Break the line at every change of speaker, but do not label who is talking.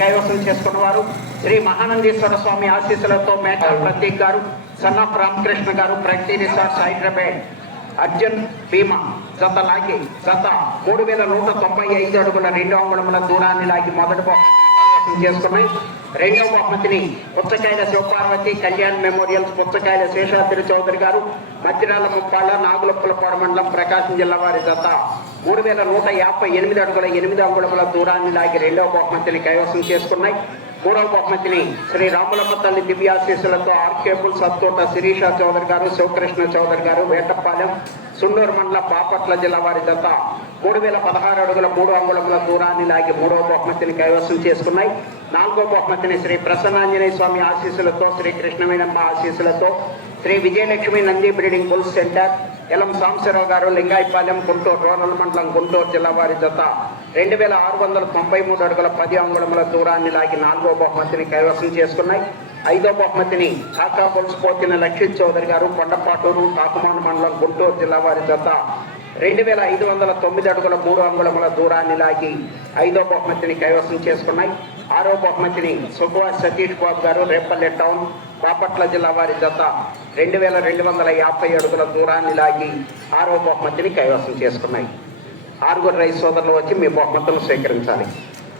కైవసం చేసుకున్న వారు శ్రీ మహానందీశ్వర స్వామి ఆశీస్సులతో మేకల్ ప్రతీక్ గారు సన్న రామకృష్ణ గారు ప్రగతి రిసార్ట్స్ హైదరాబాద్ అర్జున్ భీమా జత లాగి జత మూడు వేల నూట తొంభై ఐదు అడుగుల రెండు అంగుళముల దూరాన్ని లాగి మొదటి చేసుకున్నాయి. రెండవ బహుమతిని పుచ్చకాయల శివపార్వతి కళ్యాణ్ మెమోరియల్స్ పుచ్చకాయల శేషాద్రి చౌదరి గారు మధ్యరాల ముప్పాళ్ళ నాగులప్పలపాడు మండలం ప్రకాశం జిల్లా వారి జత. మూడు వేల నూట యాభై ఎనిమిది అడుగుల ఎనిమిది అంగుళముల దూరాన్ని లాగి రెండవ బహుమతిని కైవసం చేసుకున్నాయి. మూడవ బహుమతిని శ్రీ రాములమ్మ తల్లి దివ్యాశీస్సులతో ఆర్కేపుల్ సత్తోట శిరీష చౌదరి గారు శివకృష్ణ చౌదరి గారు వేటపాలెం సుండూరు మండల బాపట్ల జిల్లా వారి జత మూడు వేల పదహారు అడుగుల మూడు అంగుళముల దూరాన్ని లాగి మూడవ బహుమతిని కైవసం చేసుకున్నాయి. నాలుగో బహుమతిని శ్రీ ప్రసన్నాంజనేయ స్వామి ఆశీస్సులతో శ్రీ కృష్ణవేణమ్మ ఆశీస్సులతో Shri Vijayalakshmi Nandi breeding bulls centre Elam Sambasiva Rao గారు లింగాయపాలెం గుంటూరు రూరల్ మండలం గుంటూరు జిల్లా వారి జత. రెండు వేల ఆరు వందల తొంభై మూడు అడుగుల పది అంగుళముల దూరాన్ని లాగి నాలుగో బహుమతిని కైవసం చేసుకున్నాయి. ఐదో బహుమతిని కాకా పొలిసిపోతిన లక్షిత్ చౌదరి గారు కొండపాటూరు కాకుమాన మండలం గుంటూరు జిల్లా వారి జత. రెండు వేల ఐదు వందల తొమ్మిది అడుగుల మూడు అంగుళముల దూరాన్ని లాగి ఐదో బహుమతిని కైవసం చేసుకున్నాయి. ఆరో బహుమతిని సుభాష్ సతీష్ బాబు గారు రేపల్లె టౌన్ బాపట్ల జిల్లా వారి జత రెండు వేల రెండు వందల యాభై అడుగుల దూరాన్ని లాగి ఆరో బహుమతిని కైవసం చేసుకున్నాయి. ఆరుగురు రైతు సోదరులు వచ్చి మీ బహుమతులను స్వీకరించాలి.